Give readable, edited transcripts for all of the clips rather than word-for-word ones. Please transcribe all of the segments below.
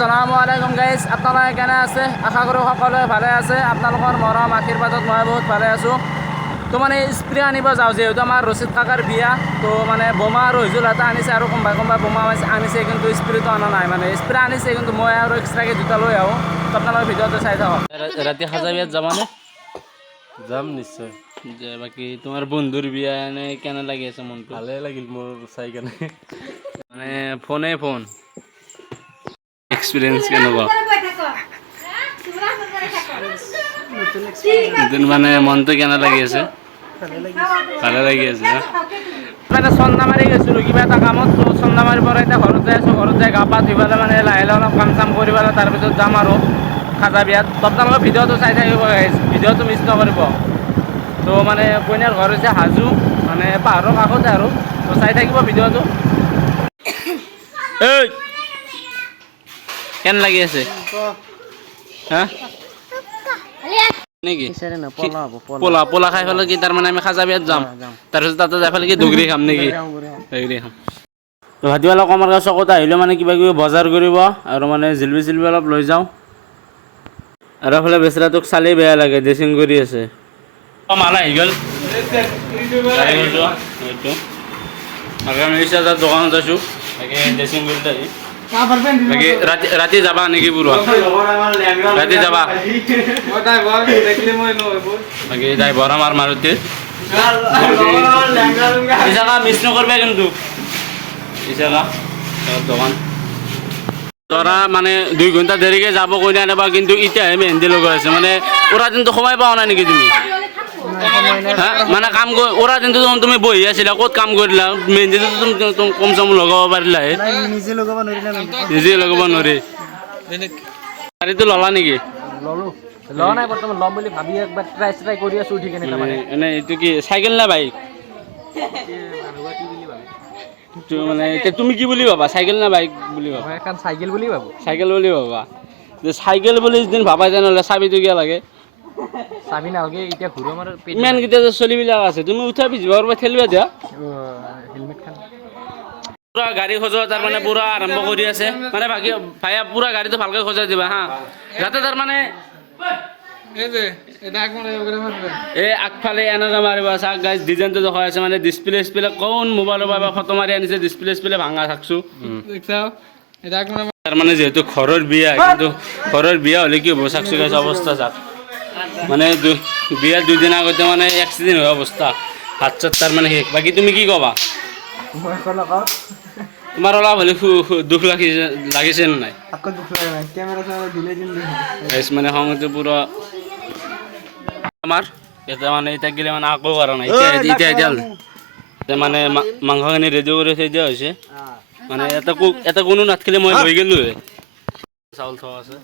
আসসালামু আলাইকুম গাইজ, আপনাৰা কেনে আছে? আশা কৰোঁ সকলোৱে ভালে আছে। আপোনালোকৰ মৰম আশীৰ্বাদত মই বহুত ভালে আছোঁ। তো মানে স্প্ৰে আনিব যাওঁ, যিহেতু আমাৰ ৰচিদ কাকাৰ বিয়া। তো মানে বোমা আৰু হিজুল এটা আনিছে আৰু কোনোবাই বোমা আনিছে, কিন্তু স্প্ৰেটো অনা নাই। মানে স্প্ৰে আনিছে, কিন্তু মই আৰু এক্সট্ৰাকৈ দুটা লৈ আহোঁ। তো আপোনালোকে ভিডিঅ'টো চাই থাকক। ৰাতি সাজা বিয়াত যাবানে? যাম নিশ্চয়। বাকী তোমাৰ বন্ধুৰ বিয়া এনে কেনে লাগি আছে মনটো? ভালে লাগিল মোৰ চাই কেনে। মানে ফোন এক্সপিৰিয়েঞ্চ কেনেকুৱা? নতুন মানে মনটো কেনে লাগি আছে? ভালে লাগি আছে। মানে চন্দামাৰী গৈছিলোঁ কিবা এটা কামত। তো চন্দামাৰীৰ পৰা এতিয়া ঘৰত যাই আছোঁ। ঘৰত যাই গা পা ধুই পেলাই মানে লাহে লাহে অলপ কাম চাম কৰি পেলাই তাৰপিছত যাম আৰু খাজা বিয়াত। তো আপোনালোকে ভিডিঅ'টো চাই থাকিব, ভিডিঅ'টো মিছ নকৰিব। তো মানে কইনাৰ ঘৰ হৈছে হাজো, মানে পাহাৰৰ কাষতে আৰু। তো চাই থাকিব ভিডিঅ'টো। এই কেন লাগি আছে হা নেকি? পোলা খাই পেলাই কি তাৰমানে আমি খাজা বিয়াত যাম, তাৰপিছত তাতে যাই পেলাই কি দুগৰি খাম নেকি? দুগৰি খাম। তো ভাটিবেলা কমাৰ গাঁও চকত আহিলে মানে কিবা কিবি বজাৰ কৰিব আৰু মানে জিলবি চিলবি অলপ লৈ যাওঁ। আৰু এইফালে বেচেৰাটোক চালেই বেয়া লাগে, ড্ৰেছিং কৰি আছে। মাল আহি গ'ল দোকানত আছোঁ, তাকে ড্ৰেছিং কৰি আহি বাকী ৰাতি যাবা নেকি? পুৰা ৰাতি যাবা? বাকী ড্ৰাইভাৰ আমাৰ মাৰুতি ইচাকা মিছ নকৰিবা কিন্তু। ইচাকা দোকান ধৰা মানে 2 ঘণ্টা দেৰিকৈ যাব কইনা আনিবা, কিন্তু এতিয়াহে মেহেন্দি লগাই আছে। মানে উৰা দিনটো সময় পোৱা নাই নেকি তুমি? মানে কাম কৰি উৰা দিনটো তুমি বহি আছিলা, ক'ত কাম কৰিলা? মেহেন্দিটো তুমি কম চম লগাব পাৰিলাহে। নিজে লগাব নোৱাৰিলে নিজে লগাব নোৱাৰি। গাড়ীটো ল'লা নেকি? লোৱা নাই বৰ্তমান, ল'ম বুলি ভাবি একবাৰ ট্ৰাই কৰি আছোঁ উঠি কেনে। তাৰমানে এনে এইটো কি চাইকেল নে বাইক? মানে এতিয়া তুমি কি বুলি ভাবা, চাইকেল নে বাইক বুলি ভাবা? মই এখন চাইকেল বুলি ভাবোঁ। চাইকেল বুলি ভাবা? চাইকেল বুলি যেদিন ভাবা তেনেহ'লে চাবিটো কিয় লাগে? চাবি নালাগে, এতিয়া ঘূৰা মাৰ ইমান কেইটা যে চলিবিলাক আছে, তুমি উঠাই পিছবা পৰা ঠেলিবা দিয়া। হেলমেট খান পুৰা গাড়ী সজোৱা তাৰমানে পুৰা আৰম্ভ কৰি আছে। মানে ভাইয়া পুৰা গাড়ীটো ভালকৈ সজাই দিবা হা, যাতে তাৰমানে এই আগফালে এনেকৈ মাৰিবা। চাওক গাইজ, ডিজাইনটো দেখাই আছে। মানে ডিছপ্লে কোন মোবাইলৰ পৰা ফটো মাৰি আনিছে, ডিছপ্লে ভাঙা থাকছোঁ। তাৰমানে যিহেতু ঘৰৰ বিয়া, কিন্তু ঘৰৰ বিয়া হ'লে কি হ'ব চাকচোন গাইজ, অৱস্থা চাওক। মানে বিয়াৰ 2 দিন আগতে মানে এক্সিডেণ্ট হোৱা অৱস্থা, হাত চাত তাৰ মানে শেষ। বাকী তুমি কি ক'বা? তোমাৰ অলপ হ'লে দুখ লাগিছে নে নাই? মানে খঙতে পুৰা আমাৰ ইয়াতে মানে এতিয়া গেলে মানে আকৌ কৰা নাই। এতিয়া মানে মাংসখিনি ৰেডি কৰি থৈ দিয়া হৈছে। মানে এটা কোনো নাথাকিলে মই লৈ গ'লো। চাউল থোৱা আছে,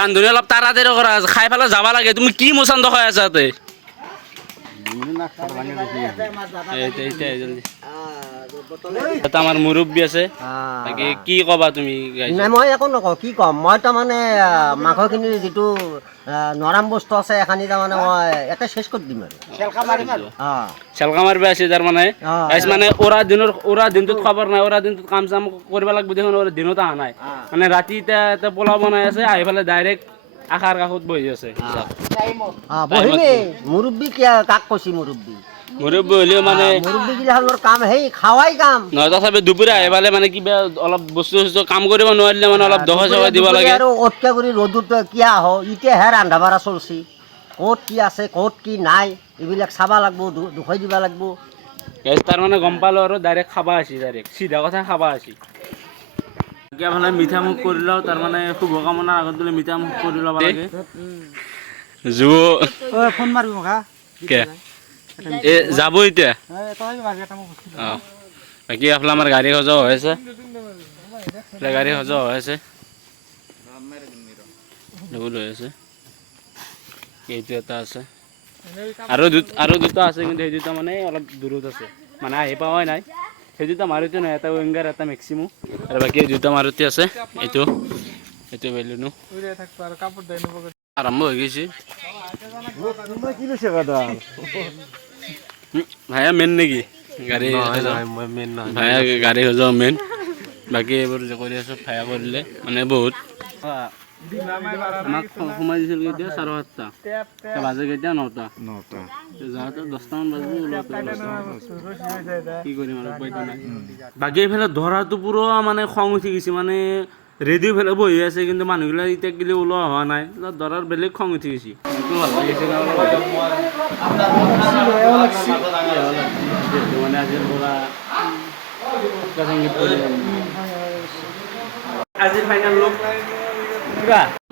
ৰান্ধনি অলপ তাড়াতাড়ি কৰা আছে, খাই পেলাই যাব লাগে। তুমি কি মোচান দেখাই আছা তাতে? এটা আমাৰ মুৰব্বী আছে, তাকে কি ক'বা তুমি? নাই মই একো নকওঁ, কি ক'ম মই। তাৰমানে মাংসখিনিৰ যিটো নৰম বস্তু আছে এখানি তাৰমানে মই এটা চেচ কৰি দিম আৰু চেলকা মাৰিব আছে। তাৰমানে মানে উৰা দিনটোত খবৰ নাই, উৰা দিনটোত কাম চাম কৰিব লাগিব দেখোন। দিনত অহা নাই, মানে ৰাতি এতিয়া পোলাও বনাই আছে, আহি পেলাই ডাইৰেক্ট আশাৰ কাষত বহি আছে। মুৰব্বী কাক কৈছি? মুৰব্বী হ'লেও মানে মুৰব্বী গিলাখনৰ কাম সেই খাৱাই কাম নহয়। তথাপি দুপৰীয়া আহি পালে মানে কিবা অলপ বস্তু কাম কৰিব নোৱাৰিলে মানে অলপ দহা চহা দিব লাগে। আৰু অতকে কৰি ৰ'দত কিয় আহ, এতিয়াহে ৰান্ধা বাঢ়া চলছি। ক'ত কি আছে ক'ত কি নাই এইবিলাক চাবা লাগব, দেখুৱাই দিবা লাগব। তাৰমানে গম পালোঁ আৰু ডাইৰেক্ট খাবা আছি, ডাইৰেক্ট চিধা কথা খাবা আছি। এতিয়া মানে মিঠা মুখ কৰি লওঁ, তাৰমানে শুভকামনাৰ আগত বোলে মিঠা মুখ কৰি ল'ব লাগে। ফোন মাৰিব হা যাব এতিয়া। অঁ, বাকী এইফালে আমাৰ গাড়ী সজোৱা হৈ আছে, গাড়ী সজোৱা হৈ আছে, লৈ আছে। এইটো এটা আছে আৰু দুটা আছে, কিন্তু সেই দুটা মানে অলপ দূৰত আছে, মানে আহি পোৱাই নাই। সেই দুটা মাৰুতি নহয়, এটা উইংগাৰ এটা মেক্সিমো, আৰু বাকী দুটা মাৰুতি আছে। এইটো বেলুনো আৰম্ভ হৈ গৈছে। ভাইয়া মেইন নেকি গাড়ী? ভাইয়া গাড়ী সজোৱা মেইন। বাকী এইবোৰ যে কৰি আছোঁ ভায়া কৰিলে মানে বহুত আমাক সোমাই দিছিল কেতিয়া 7:30 বাজে কেতিয়া 9টা যাওঁতে 10টামান বাজিব ওলাওঁতে কি কৰিম আৰু উপায়তো নাই বাকী এইফালে ধৰাটো পুৰা মানে খং উঠি গৈছে মানে ৰেডি ফেলে বহি আছে কিন্তু মানুহবিলাক এতিয়া গেলি ওলোৱা হোৱা নাই ধৰাৰ বেলেগ খং উঠি গৈছে ভাল লাগিছে মানে আজিৰ পৰা আজিৰ ফাইনেল লুক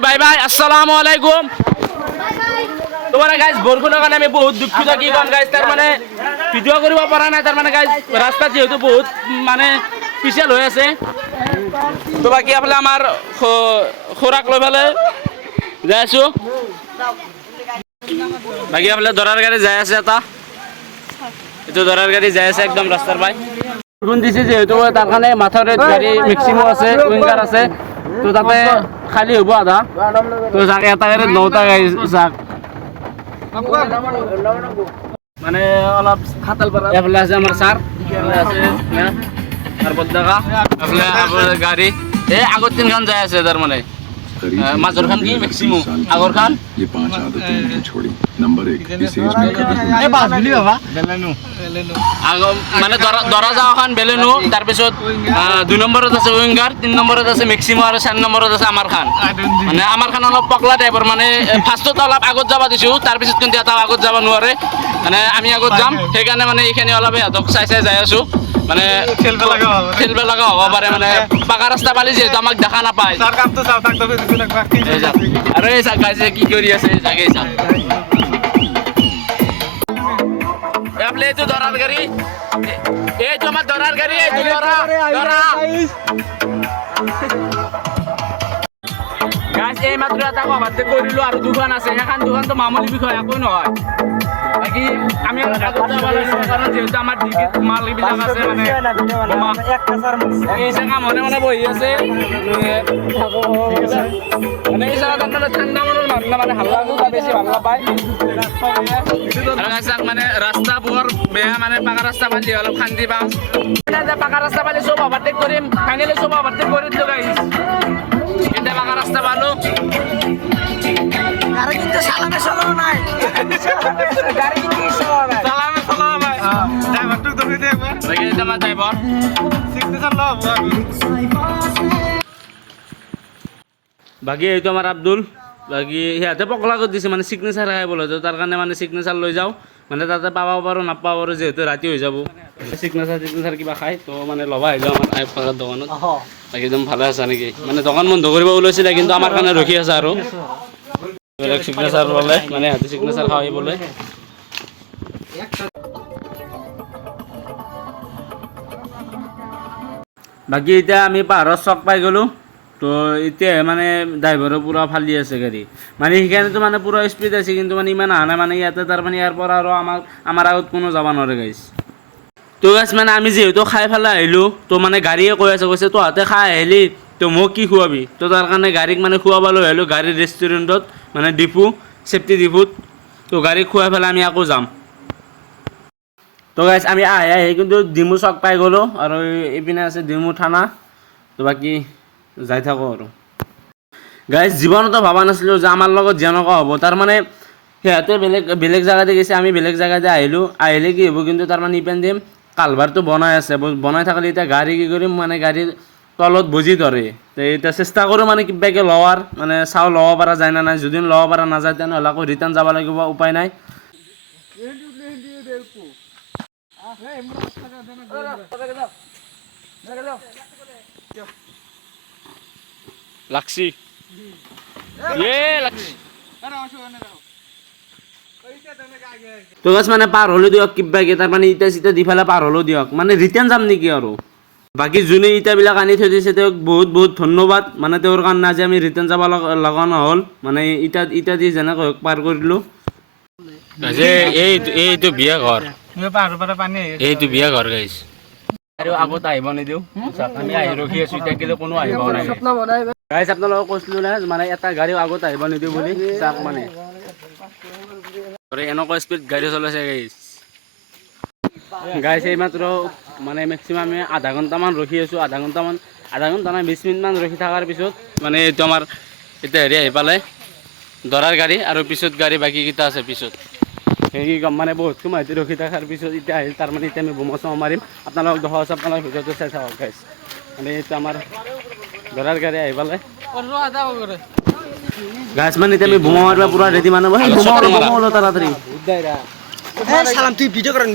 বাই বাই আসসালামু আলাইকুম তোমাৰা গাইজ বৰষুণৰ কাৰণে আমি বহুত দুঃখিত কি কম গাইজ তাৰ মানে ভিডিঅ' কৰিব পৰা নাই তাৰ মানে গাইজ ৰাস্তা যিহেতু বহুত মানে পিছল হৈ আছে তো বাকী এফালে আমাৰ খোৰাক লৈ পেলাই যাই আছোঁ বাকী এফালে দৰাৰ গাড়ী যাই আছে এটা এইটো দৰাৰ গাড়ী যাই আছে একদম ৰাস্তাৰ পাই বৰষুণ দিছে যিহেতু তাৰ কাৰণে মাথাৰ গাড়ী মেক্সিমাম আছে উইংগাৰ আছে তো তাতে খালী হ'ব আধা তো যাক এটা গাড়ীত 9টা গাড়ী যাক মানে অলপ খাতাল পাৰা এফালে আছে আমাৰ ছাৰ এফালে আছে আৰ পতাকা এফালে আপোনাৰ গাড়ী এই আগৰ তিনখন যাই আছে তাৰ মানে মাজৰ খান কি মেক্সিমাম আগৰ খান ये 5 आदतें नहीं छोड़ी नंबर 1 इस एज में कभी বাস বুলি বাবা আগৰ মানে দৰা যাওয়াখান বেলেনো তাৰপিছত 2 নম্বৰত আছে উইংগাৰ 3 নম্বৰত আছে মেক্সিমাম আৰু 4 নম্বৰত আছে আমাৰ খান মানে আমাৰ খান অলপ পকলা টাইপৰ মানে ফাৰ্ষ্টত অলপ আগত যাব দিছো তাৰপিছত কিন্তু এটা আগত যাব নোৱাৰে মানে আমি আগত যাম সেইকাৰণে মানে এইখিনি অলপ হাতক চাই যাই আছো মানে খেলবে লগা হ'ব পাৰে মানে পাকা ৰাস্তা পালি যিহেতু আমাক দেখা নাপায় আৰু এই চাক গাইছে কি কৰি আছে জাগে চাক এফালে এইটো দৰাৰ গাড়ী এইটো আমাৰ দৰাৰ গাড়ী এইটো দৰা গাইছ এই মাত্ৰ এটা কভাৰতে কৰিলো আৰু দুখন আছে সেইখন দুখনটো মামুলি বিষয় একো নহয় বাকী আমি আগত যাব লাগিব কাৰণ যিহেতু আমাৰ ডিগিত মালবিলাক আছে মানে এই জাগা মনে মনে বহি আছে মানে এই জাগাত মানে ঠাণ্ডা মনৰ মানুহ মানে হাল্লা গুড়া বেছি ভাল নাপায় আৰু গাইছ মানে ৰাস্তা বৰ বেয়া মানে পাকা ৰাস্তা পালি অলপ শান্তি পাওঁ পাকা ৰাস্তা পালি চব অভাৰটেক কৰিম ফাইনেলি চব অভাৰটেক কৰি দিলোঁ গাইছ এতিয়া পাকা ৰাস্তা পালো গাড়ি কিন্তু সালামে চলানো নাই গাড়ি কিন্তু চলানো নাই সালামে চলানো নাই ড্রাইভারটো তুমি দেখবা লাগে এটা মা ড্রাইভার সিগনেচার লও বাকি এইটো আমাৰ আব্দুল বাকি সিহঁতে পকলা কৰি দিছে মানে সিগনেচাৰ খাই বলে তো তাৰ কাৰণে মানে সিগনেচাৰ লৈ যাওঁ মানে তাতে পাব পাৰো নাপাব পাৰো যিহেতু ৰাতি হৈ যাব সিগনেচাৰ কিবা খাই তো মানে ল'বা আহিলোঁ আমাৰ আইফাৰ দোকানত বাকি একদম ভালে আছে নেকি মানে দোকান বন্ধ কৰিব ওলাইছিলে কিন্তু আমাৰ কাৰণে ৰখি আছে আৰু বেলেগ সিগনেচাৰ ল'লে মানে সিহঁতে সিগনেচাৰ খাই বোলে বাকি এতিয়া আমি পাহাৰৰ চক পাই গ'লোঁ তো এতিয়া মানে ড্ৰাইভাৰৰ পূৰা ফালি আছে গাড়ী মানে সেইকাৰণেতো মানে পূৰা স্পীড আছে কিন্তু মানে ইমান অহা নাই মানে ইয়াতে তাৰ মানে ইয়াৰ পৰা আৰু আমাৰ আগত কোনো যাব নোৱাৰে গাইছ তো গাইছ মানে আমি যিহেতু খাই পেলাই আহিলোঁ তো মানে গাড়ীয়ে কৈ কৈছে তহঁতে খাই আহিলি তো মোক কি খুৱাবি তো তাৰ কাৰণে গাড়ীক মানে খুৱাব লৈ আহিলোঁ গাড়ীৰ ৰেষ্টুৰেণ্টত মানে ডিপু চেফটি ডিপুত তো গাড়ী খুৱাই পেলাই আমি আকৌ যাম তো গাইছ আমি আহি কিন্তু ডিমু চক পাই গ'লোঁ আৰু এইপিনে আছে ডিমু থানা তো বাকী যাই থাকোঁ আৰু গাইছ জীৱনতো ভবা নাছিলোঁ যে আমাৰ লগত যেনেকুৱা হ'ব তাৰমানে সিহঁতে বেলেগ জেগাতে গৈছে আমি বেলেগ জেগাতে আহিলে কি হ'ব কিন্তু তাৰমানে ইপেন দিম কালভাৰটো বনাই আছে বনাই থাকিলে এতিয়া গাড়ী কি কৰিম মানে গাড়ীৰ তলত বুজি ধৰে তো এতিয়া চেষ্টা কৰোঁ মানে কিবাকৈ লোৱাৰ মানে চাওঁ ল'ব পৰা যায় না নাই যদি ল'ব পৰা নাযায় তেনেহ'লে আকৌ ৰিটাৰ্ণ যাব লাগিব উপায় নাই লাগছি তো গাছ মানে পাৰ হ'লেও দিয়ক কিবাকে তাৰমানে ইটা চিটা দি পেলাই পাৰ হ'লেও দিয়ক মানে ৰিটাৰ্ণ যাম নেকি আৰু বাকী যোনে ইটাবিলাক আনি থৈ দিছে তেওঁক বহুত বহুত ধন্যবাদ মানে তেওঁৰ কাৰণে আজি আমি ৰিটাৰ্ণ যাব লগা নহ'ল মানে ইটা দি যেনেকৈ পাৰ কৰিলোঁ এইটো বিয়া ঘৰ এইটো বিয়া ঘৰ গাইছ আৰু আগত আহিব নিদিওঁ আমি আহি ৰখি আছোঁ এতিয়া কিন্তু কোনো আহিব নাই গাইছ আপোনালোকক কৈছিলোঁ না মানে এটা গাড়ীও আগত আহিব নিদিওঁ বুলি চাওক মানে এনেকুৱা স্পীড গাড়ী চলাইছে গাইছ এইমাত্ৰ মানে মেক্সিমাম আমি আধা ঘণ্টামান ৰখি আছোঁ আধা ঘণ্টামান আধা ঘণ্টা নাই 20 মিনিটমান ৰখি থকাৰ পিছত মানে এইটো আমাৰ এতিয়া হেৰি আহি পালে দৰাৰ গাড়ী আৰু পিছত গাড়ী বাকীকেইটা আছে পিছত সেই গম মানে বহুত সময় ৰখি থকাৰ পিছত এতিয়া আহিল তাৰমানে এতিয়া আমি বোমা চোমা মাৰিম আপোনালোকক দেখা আছে আপোনালোক ভিডিঅ'টো চাই থাকক গাইছ মানে এইটো আমাৰ দৰাৰ গাড়ী আহি পালে গাছ মানে এতিয়া আমি বোমা মাৰিব পুৰা ৰেডি মানুহ বোমা হলো তাড়াতাড়ি সালাম তুই ভিডিও কৰেন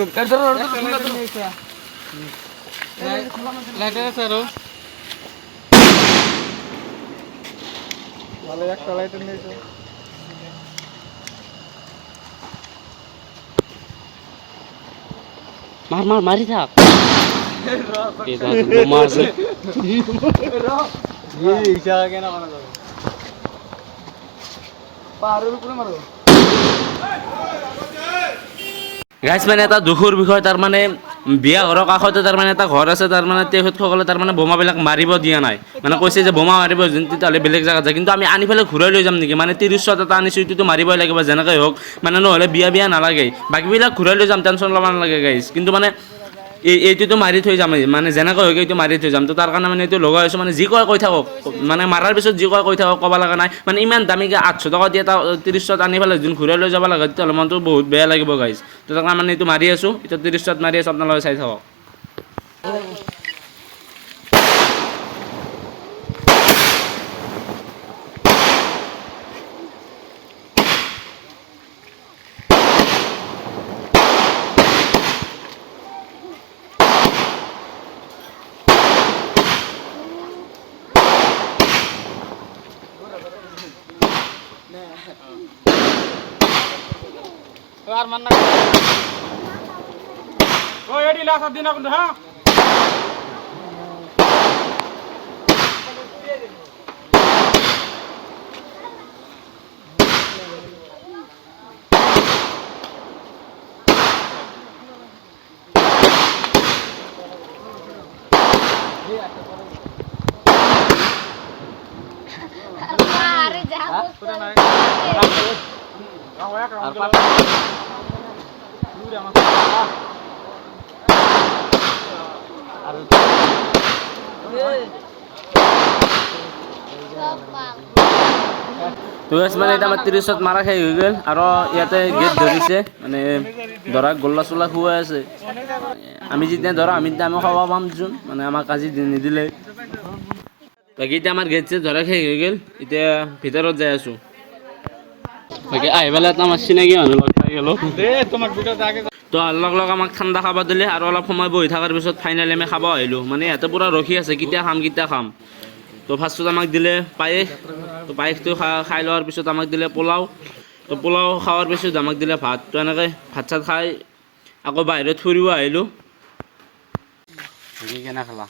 মাৰ মাৰ মাৰি থাক বোমা আছে গাইছ মানে এটা দুখৰ বিষয় তাৰ মানে বিয়া ঘৰৰ কাষতে তাৰ মানে এটা ঘৰ আছে তাৰ মানে তেখেতসকলে তাৰ মানে বোমাবিলাক মাৰিব দিয়া নাই মানে কৈছে যে বোমা মাৰিব যোন তেতিয়াহ'লে বেলেগ জেগাত যায় কিন্তু আমি আনি পেলাই ঘূৰাই লৈ যাম নেকি মানে 30 এটা আনিছোঁ এইটোতো মাৰিবই লাগিব যেনেকৈ হওক মানে নহ'লে বিয়া নালাগে বাকীবিলাক ঘূৰাই লৈ যাম টেনশ্যন ল'ব নালাগে গাইছ কিন্তু মানে এইটোতো মাৰি থৈ যাম মানে যেনেকৈ হওক এইটো মাৰি থৈ যাম তো তাৰ কাৰণে মানে এইটো লগাই আছোঁ মানে যি কয় কৈ থাকক মানে মাৰাৰ পিছত যি কয় কৈ থাকক ক'ব লগা নাই মানে ইমান দামীকৈ 800 টকা দি এটা 30 আনি পেলাই যোন ঘূৰাই লৈ যাব লাগে তেতিয়াহ'লে মনটো বহুত বেয়া লাগিব গাইছ তো তাৰ কাৰণে মানে এইটো মাৰি আছোঁ এতিয়া 30 মাৰি আছোঁ আপোনালোকে চাই থাকক তো মানে এতিয়া আমাৰ 30 মাৰা খাই হৈ গ'ল আৰু ইয়াতে গেট ধৰিছে মানে ধৰা গোল্লা চোলা খুৱাই আছে আমি যেতিয়া ধৰা আমি খাব পাম যোন মানে আমাক আজি নিদিলে বাকী এতিয়া আমাৰ গেট চেট ধৰা খাই হৈ গ'ল এতিয়া ভিতৰত যাই আছোঁ বাকী আহি পেলাই এটা আমাৰ চিনাকি মানুহ লগ পাই গ'লো তো লগ আমাক ঠাণ্ডা খাব দিলে আৰু অলপ সময় বহি থকাৰ পিছত ফাইনেলি আমি খাব আহিলোঁ মানে ইয়াতে পূৰা ৰখি আছে কেতিয়া খাম তো ফাৰ্ষ্টত আমাক দিলে পায়েস তো পায়েসটো খাই লোৱাৰ পিছত আমাক দিলে পোলাও তো পোলাও খোৱাৰ পিছত আমাক দিলে ভাত তো এনেকৈ ভাত চাত খাই আকৌ বাহিৰত ফুৰিব আহিলোঁ কেনে খালা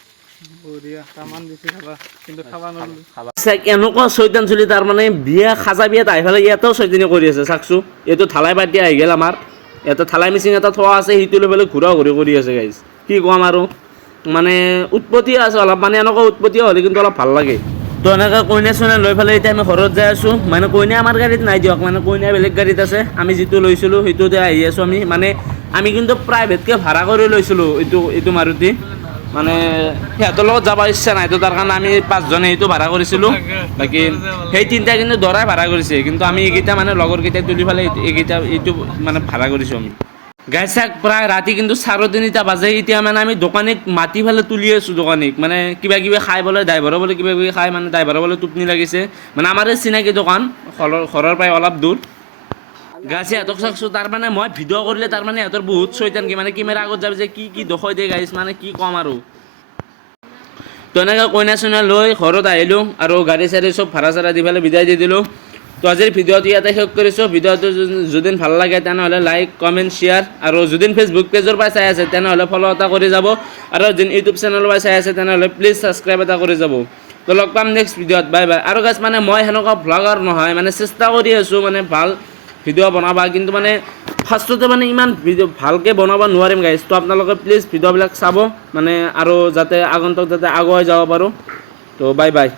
এনেকুৱা চৈতান চলি তাৰ মানে বিয়া খাজা বিয়াত আহি পেলাই ইয়াতেও চৈতানি কৰি আছে চাকছোঁ এইটো ঢালাই পাতি আহি গ'ল আমাৰ ইয়াতে ঢালাই মেচিন এটা থোৱা আছে সেইটো লৈ পেলাই ঘূৰা ঘূৰি কৰি আছে গাইজ কি ক'ম আৰু মানে উৎপত্তি আছে অলপ মানে এনেকুৱা উৎপত্তি হ'লে কিন্তু অলপ ভাল লাগে তো এনেকৈ কইনা চইনা লৈ পেলাই এতিয়া আমি ঘৰত যাই আছোঁ মানে কইনা আমাৰ গাড়ীত নাই দিয়ক মানে কইনা বেলেগ গাড়ীত আছে আমি যিটো লৈছিলোঁ সেইটোতে আহি আছোঁ আমি কিন্তু প্ৰাইভেটকৈ ভাড়া কৰি লৈছিলোঁ এইটো মাৰুতি মানে সিহঁতৰ লগত যাব ইচ্ছা নাই তো তাৰ কাৰণে আমি 5 জনে এইটো ভাড়া কৰিছিলোঁ বাকী সেই 3টা কিন্তু দৰাই ভাড়া কৰিছে কিন্তু আমি এইকেইটা মানে লগৰকেইটাই তুলি পেলাই এইটো মানে ভাড়া কৰিছোঁ আমি গাইছ প্ৰায় ৰাতি কিন্তু 3:30 বাজে এতিয়া মানে আমি দোকানীক মাতি পেলাই তুলি আছোঁ দোকানীক মানে কিবা কিবি খাই বোলে ড্ৰাইভাৰৰ বোলে কিবা কিবি খাই মানে ড্ৰাইভাৰৰ বোলে টোপনি লাগিছে মানে আমাৰ এই চিনাকি দোকান ঘৰৰ পৰাই অলপ দূৰ গাইছ সিহঁতক চাকছোঁ তাৰ মানে মই ভিডিঅ' কৰিলে তাৰ মানে সিহঁতৰ বহুত চৈতান কি মানে কেমেৰা আগত যাব যে কি দখই দিয়ে গাইছ মানে কি ক'ম আৰু তো এনেকৈ কইনা চইনা লৈ ঘৰত আহিলোঁ আৰু গাড়ী চাড়ী চব ভাড়া চাড়া দি পেলাই বিদায় দি দিলোঁ তো আজিৰ ভিডিঅ'টো ইয়াতে শেষ কৰিছোঁ ভিডিঅ'টো যদি ভাল লাগে তেনেহ'লে লাইক কমেণ্ট শ্বেয়াৰ আৰু যদি ফেচবুক পেজৰ পৰা চাই আছে তেনেহ'লে ফ'ল' এটা কৰি যাব আৰু যদি ইউটিউব চেনেলৰ পৰা চাই আছে তেনেহ'লে প্লিজ ছাবস্ক্ৰাইব এটা কৰি যাব তো লগ পাম নেক্সট ভিডিঅ'ত বাই বাই আৰু গাইছ মানে মই সেনেকুৱা ভ্লগাৰ নহয় মানে চেষ্টা কৰি আছোঁ মানে ভাল ভিডিঅ' বনাবা কিন্তু মানে ফাৰ্ষ্টতে মানে ইমান ভিডিঅ' ভালকৈ বনাব নোৱাৰিম গাইছ তো আপোনালোকে প্লিজ ভিডিঅ'বিলাক চাব মানে আৰু যাতে আগন্তুক যাতে আগুৱাই যাব পাৰোঁ তো বাই বাই